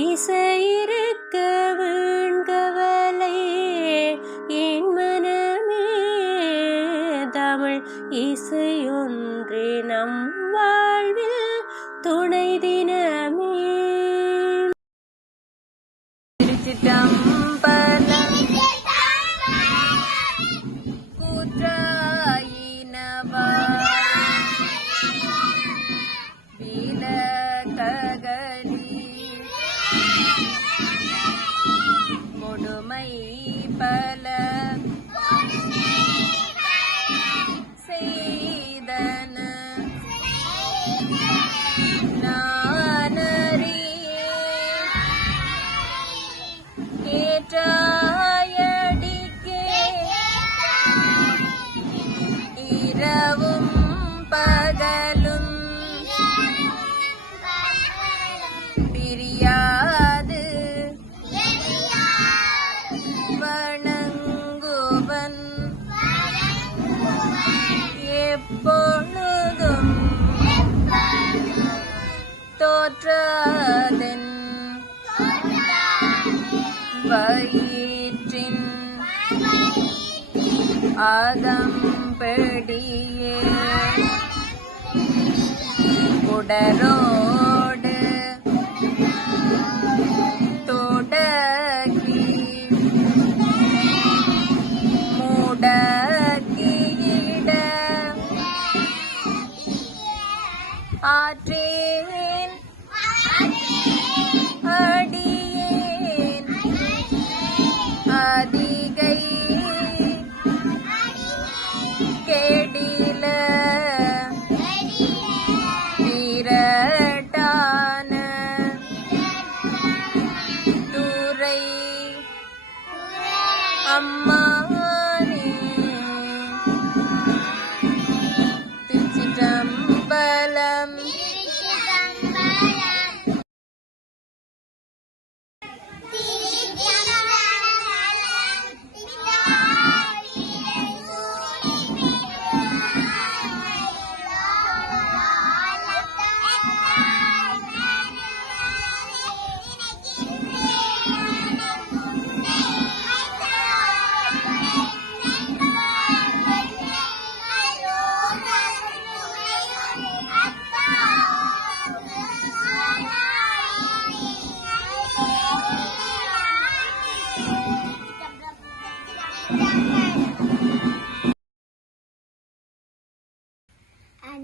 இசையிருக்க வீண்கவலை என் மனமே தமிழ் இசையொன்றே நம் வாழ்வில் துணை தினமே. திருச்சிற்றம்பலம் கூற்றாயினவா விலகலி கொடுமை பல செய்தன ஏற்றாயடிக்கே இரவும் பகலும் பிரியாது வணங்குவன் எப்பொழுதும் தோற்றதென் வயிற்றின் அகம்படியே உடலோடு தொடக்கி முடக்கியிட ஆற்றேன் அடியேன் அதிகை கேடில விரட்டான துரை அம்மானே. திருச்சிற்றம்பலம்.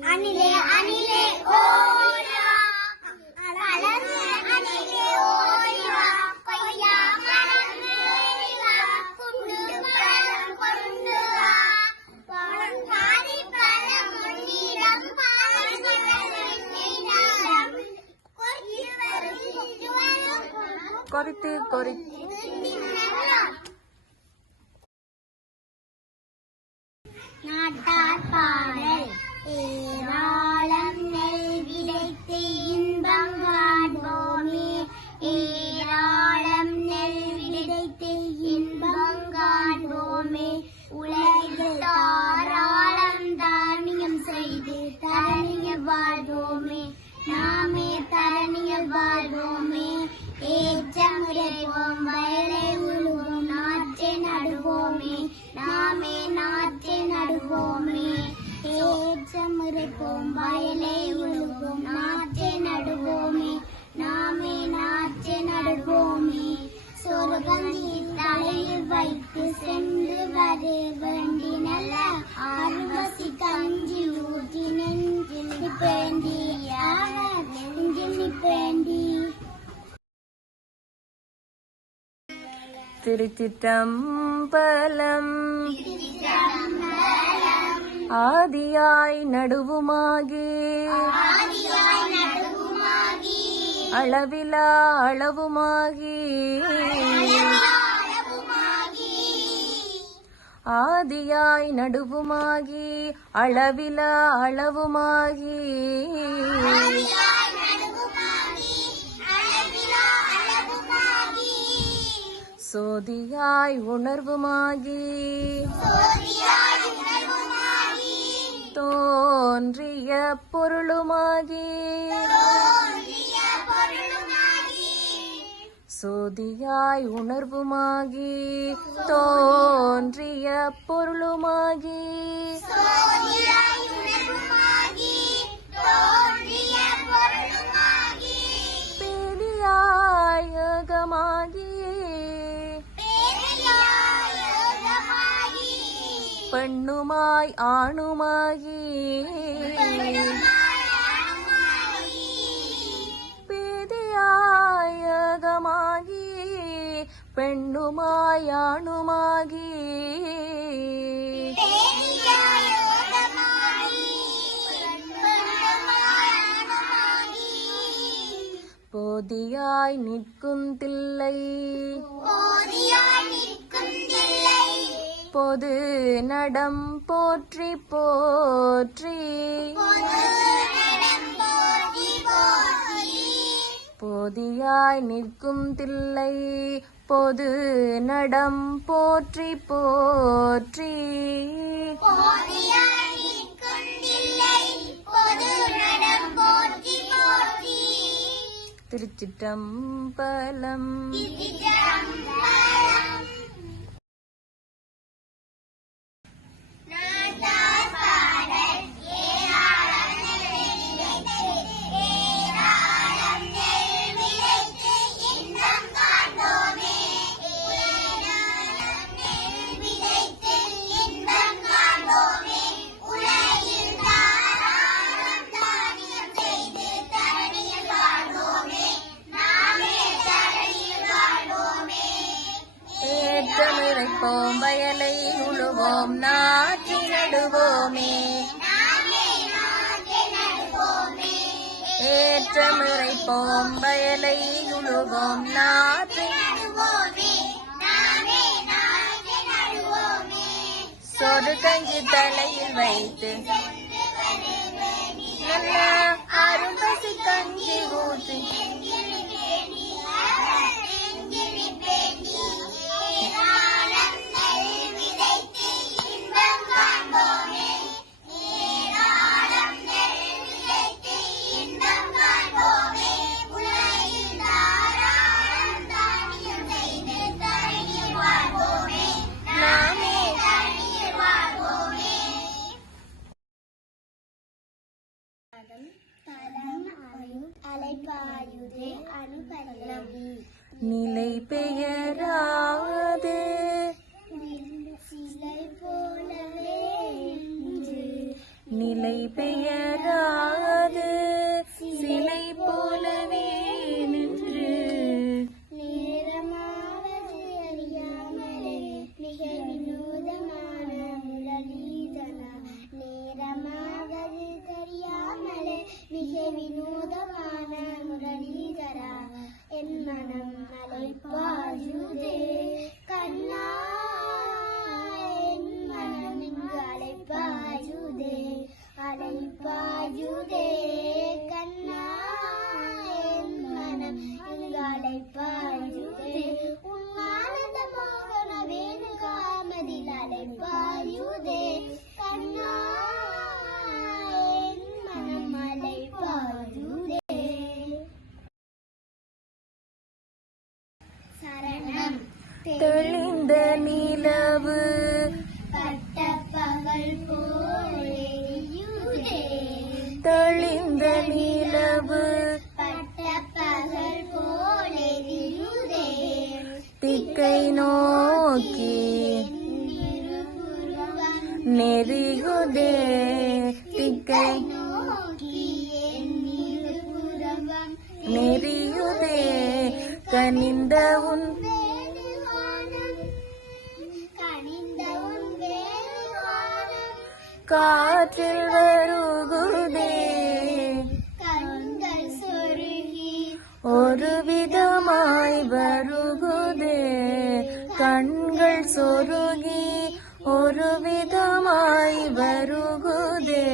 அணிலே அணிலே ஓடிவா அலர்ந்த அணிலே ஓடிவா கொய்யா மரம் ஏறிவா குண்டு பழம் கொண்டு வா பாதி பழம் முன்னிடம் கொறித்து நாட்டார் பாடல் ஏராளம் நெல் விதைத்து இன்பம் காண்போமே ஏராளம் நெல் விதைத்து இன்பம் காண்போமே உலகில் தாராளம் தானியம் செய்து தரணியில் வாழ்வோமே நாமே தரணியில் வாழ்வோமே ஏற்றம் உரைவோம் வயலை உழுவோம் நாற்றை நடுவோமே நாமே நாற்றை நடுவோமே ஏற்றம் உரைப்போம் வயலை உழுவோம் நாற்றை நடுவோமே நாமே நாற்றை நடுவோமே சொர்க்கந்தி தலையில் வைத்து சென்று வர வேண்டி நல்ல ஆர்வசி கஞ்சி ஊற்றி நெஞ்சில் பேண்டி நெஞ்சில் பேண்டி. திருச்சிற்றம்பலம். ஆதியாய் நடுவுமாகி அளவிலா அளவுமாகி ஆதியாய் நடுவுமாகி அளவிலா அளவுமாகி சோதியாய் உணர்வுமாகி தோன்றிய பொருளுமாகி சோதியாய் உணர்வுமாகி தோன்றிய பொருளுமாகி பேதியாய் யோகமாகி பெண்ணுமாய் ஆணுமாகி பேதியாய் யோகமாகி பெண்ணுமாய் ஆணுமாகி போதியாய் நிற்கும் தில்லை பொது நடம் போற்றி போற்றி போதியாய் நிற்கும் தில்லை பொது நடம் போற்றி போற்றி திருச்சிற்றம்பலம். ஏற்றமிழைப்போம் வயலை உழுவோம் நாற்றி நடுவோமே ஏற்றமிழைப்போம் வயலை உழுவோம் நாற்றி சொரு கஞ்சி தலையில் வைத்து நல்ல அரும்பசி கஞ்சி ஊற்றி அலைபாயுதே அனுபல்லவி நிலை பெயராதே சிலை போலவே நிலை பெயராது சிலை போலவே நின்று நேரமாவது அறியாமலே மிக வினோதமான முரளிதரா நேரமாவது தெரியாமலே மிக வினோதமான முரளிதரா என் மனம் அலைப்பாயுதே கண்ணா என் மனம் இங்கு அலைப்பாயுதே அலைப்பாயுதே கண்ணா என் மனம் இங்கு அலைப்பாயுதே உன் ஆனந்த மோகன வேணு காமதில் அலைப்பாயுதே கண்ணா என் மனம் அலைப்பாயுதே. சரணம். தெளிந்த நிலவு பட்ட பகல் போலேயுதே தெளிந்த நிலவு பட்ட பகல் போலேயுதே திக்கை நோக்கி திருப்புருவம் நெறிகுதே திக்கை நோக்கி என் இருபுறவம் நெறியுதே கனிந்த உன் வேணுவானம் கனிந்த உன் வேணுவானம் காற்றில் வருகுதே கண்கள் சொருகி ஒரு விதமாய் வருகுதே கண்கள் சொருகி ஒரு விதமாய் வருகுதே